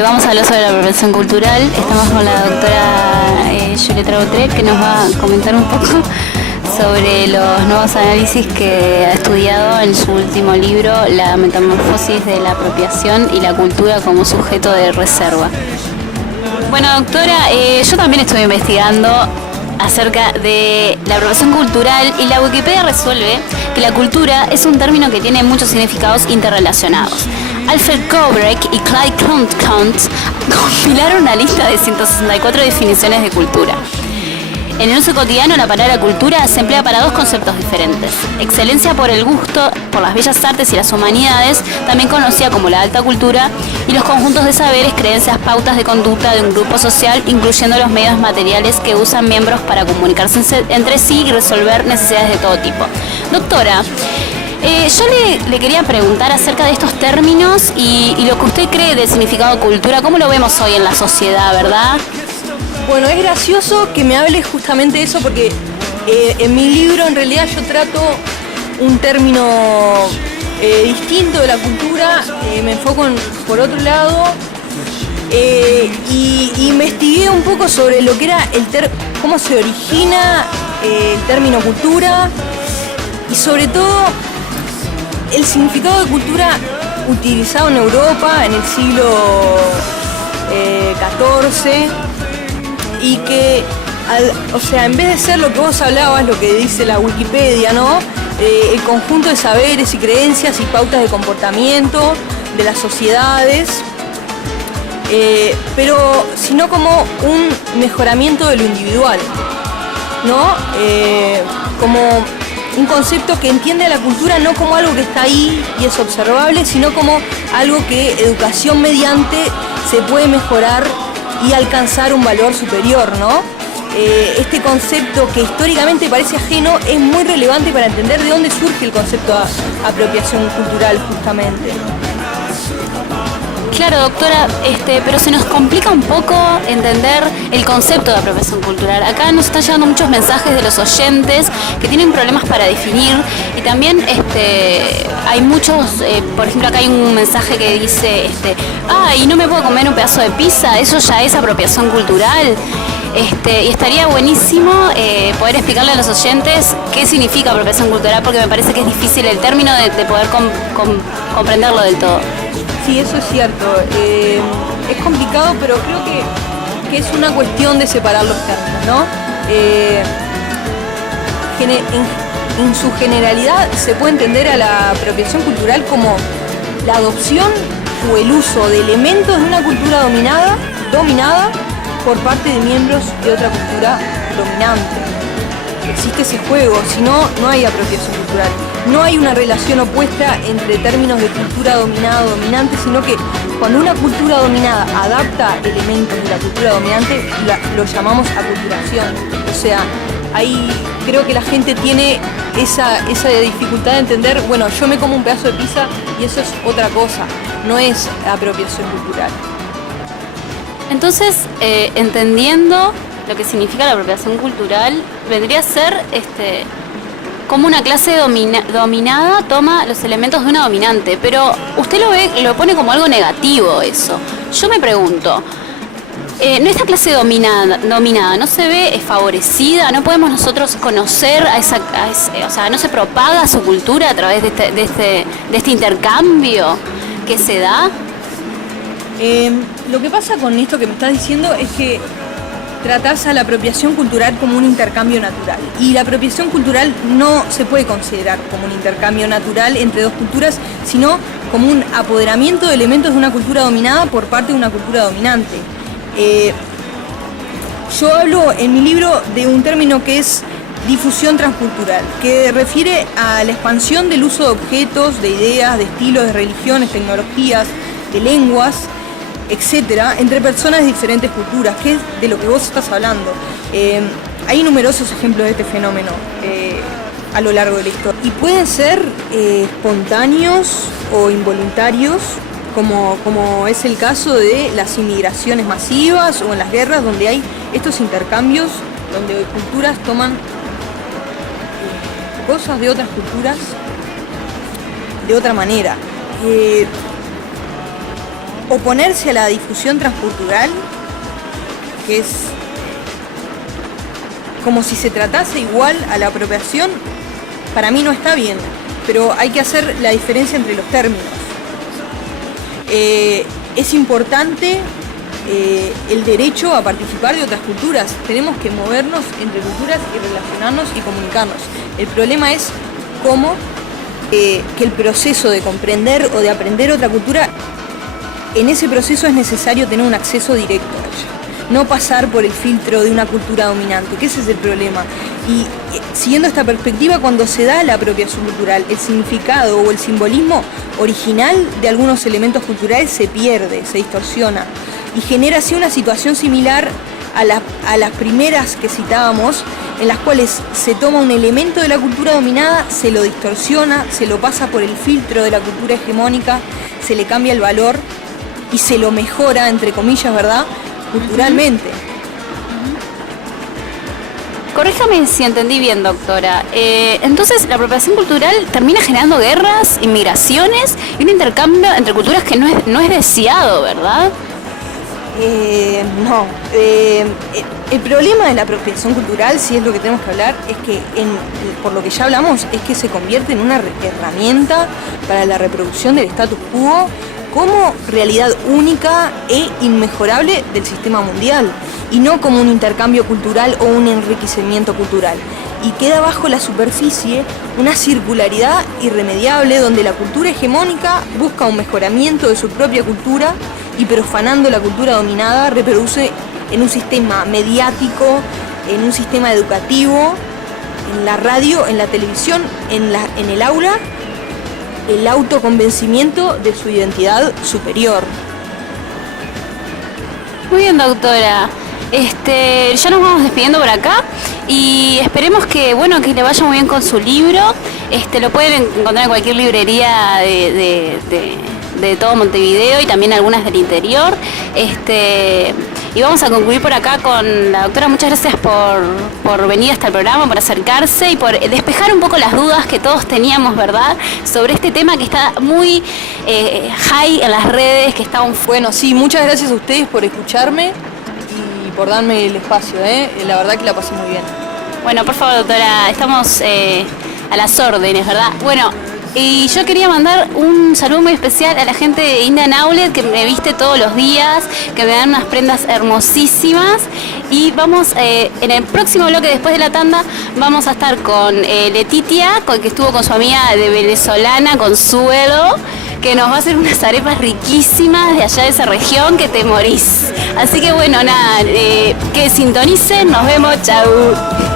Vamos a hablar sobre la apropiación cultural. Estamos con la doctora Julieta Gautret, que nos va a comentar un poco sobre los nuevos análisis que ha estudiado en su último libro, La metamorfosis de la apropiación y la cultura como sujeto de reserva. Bueno, doctora, yo también estuve investigando acerca de la apropiación cultural y la Wikipedia resuelve que la cultura es un término que tiene muchos significados interrelacionados. Alfred Kobrek y Clyde Kuntz compilaron una lista de 164 definiciones de cultura. En el uso cotidiano, la palabra cultura se emplea para dos conceptos diferentes: excelencia por el gusto por las bellas artes y las humanidades, también conocida como la alta cultura, y los conjuntos de saberes, creencias, pautas de conducta de un grupo social, incluyendo los medios materiales que usan miembros para comunicarse entre sí y resolver necesidades de todo tipo. Doctora, yo le quería preguntar acerca de estos términos y lo que usted cree del significado de cultura. ¿Cómo lo vemos hoy en la sociedad, verdad? Bueno, es gracioso que me hable justamente de eso porque en mi libro en realidad yo trato un término distinto de la cultura, me enfoco por otro lado y investigué un poco sobre lo que era cómo se origina el término cultura y sobre todo el significado de cultura utilizado en Europa en el siglo XIV. Y que, en vez de ser lo que vos hablabas, lo que dice la Wikipedia, ¿no? El conjunto de saberes y creencias y pautas de comportamiento de las sociedades, pero sino como un mejoramiento de lo individual, ¿no? Como un concepto que entiende a la cultura no como algo que está ahí y es observable, sino como algo que educación mediante se puede mejorar y alcanzar un valor superior, ¿no? Este concepto que históricamente parece ajeno es muy relevante para entender de dónde surge el concepto de apropiación cultural, justamente. Claro, doctora, pero se nos complica un poco entender el concepto de apropiación cultural. Acá nos están llegando muchos mensajes de los oyentes que tienen problemas para definir y también hay muchos, por ejemplo, acá hay un mensaje que dice, y no me puedo comer un pedazo de pizza, eso ya es apropiación cultural. Y estaría buenísimo poder explicarle a los oyentes qué significa apropiación cultural, porque me parece que es difícil el término de poder comprenderlo del todo. Sí, eso es cierto. Es complicado, pero creo que es una cuestión de separar los términos, ¿no? En su generalidad se puede entender a la apropiación cultural como la adopción o el uso de elementos de una cultura dominada por parte de miembros de otra cultura dominante. Existe ese juego, si no, no hay apropiación cultural. No hay una relación opuesta entre términos de cultura dominada o dominante, sino que cuando una cultura dominada adapta elementos de la cultura dominante, lo llamamos aculturación. O sea, ahí creo que la gente tiene esa dificultad de entender, bueno, yo me como un pedazo de pizza y eso es otra cosa, no es apropiación cultural. Entonces, entendiendo lo que significa la apropiación cultural, vendría a ser como una clase dominada toma los elementos de una dominante, pero usted lo pone como algo negativo eso. Yo me pregunto, ¿no esta clase dominada no se ve favorecida? ¿No podemos nosotros conocer no se propaga su cultura a través de este intercambio que se da? Lo que pasa con esto que me estás diciendo es que tratás a la apropiación cultural como un intercambio natural. Y la apropiación cultural no se puede considerar como un intercambio natural entre dos culturas, sino como un apoderamiento de elementos de una cultura dominada por parte de una cultura dominante. Yo hablo en mi libro de un término que es difusión transcultural, que refiere a la expansión del uso de objetos, de ideas, de estilos, de religiones, tecnologías, de lenguas, etcétera, entre personas de diferentes culturas, que es de lo que vos estás hablando. Hay numerosos ejemplos de este fenómeno a lo largo de la historia. Y pueden ser espontáneos o involuntarios, como es el caso de las inmigraciones masivas o en las guerras, donde hay estos intercambios, donde culturas toman cosas de otras culturas de otra manera. oponerse a la difusión transcultural, que es como si se tratase igual a la apropiación, para mí no está bien, pero hay que hacer la diferencia entre los términos. Es importante el derecho a participar de otras culturas. Tenemos que movernos entre culturas y relacionarnos y comunicarnos. El problema es cómo que el proceso de comprender o de aprender otra cultura, en ese proceso es necesario tener un acceso directo a ella, no pasar por el filtro de una cultura dominante, que ese es el problema. Y siguiendo esta perspectiva, cuando se da la apropiación cultural, el significado o el simbolismo original de algunos elementos culturales se pierde, se distorsiona y genera así una situación similar a las primeras que citábamos, en las cuales se toma un elemento de la cultura dominada, se lo distorsiona, se lo pasa por el filtro de la cultura hegemónica, se le cambia el valor y se lo mejora, entre comillas, ¿verdad?, culturalmente. Corríjame si entendí bien, doctora. Entonces, la apropiación cultural termina generando guerras, inmigraciones y un intercambio entre culturas que no es deseado, ¿verdad? No. El problema de la apropiación cultural, si es lo que tenemos que hablar, es que, por lo que ya hablamos, es que se convierte en una herramienta para la reproducción del status quo como realidad única e inmejorable del sistema mundial, y no como un intercambio cultural o un enriquecimiento cultural. Y queda bajo la superficie una circularidad irremediable donde la cultura hegemónica busca un mejoramiento de su propia cultura y, profanando la cultura dominada, reproduce en un sistema mediático, en un sistema educativo, en la radio, en la televisión, en el aula, el autoconvencimiento de su identidad superior. Muy bien, doctora. Ya nos vamos despidiendo por acá y esperemos que le vaya muy bien con su libro. Lo pueden encontrar en cualquier librería de todo Montevideo y también algunas del interior. Y vamos a concluir por acá con la doctora. Muchas gracias por venir hasta el programa, por acercarse y por despejar un poco las dudas que todos teníamos, ¿verdad?, sobre este tema que está muy high en las redes, que está Bueno, sí, muchas gracias a ustedes por escucharme y por darme el espacio, La verdad que la pasé muy bien. Bueno, por favor, doctora, estamos a las órdenes, ¿verdad? Bueno, y yo quería mandar un saludo muy especial a la gente de Indian Outlet, que me viste todos los días, que me dan unas prendas hermosísimas. Y vamos, en el próximo bloque, después de la tanda, vamos a estar con Letitia, que estuvo con su amiga de venezolana, Consuelo, que nos va a hacer unas arepas riquísimas de allá de esa región que te morís. Así que bueno, nada, que sintonicen, nos vemos, chau.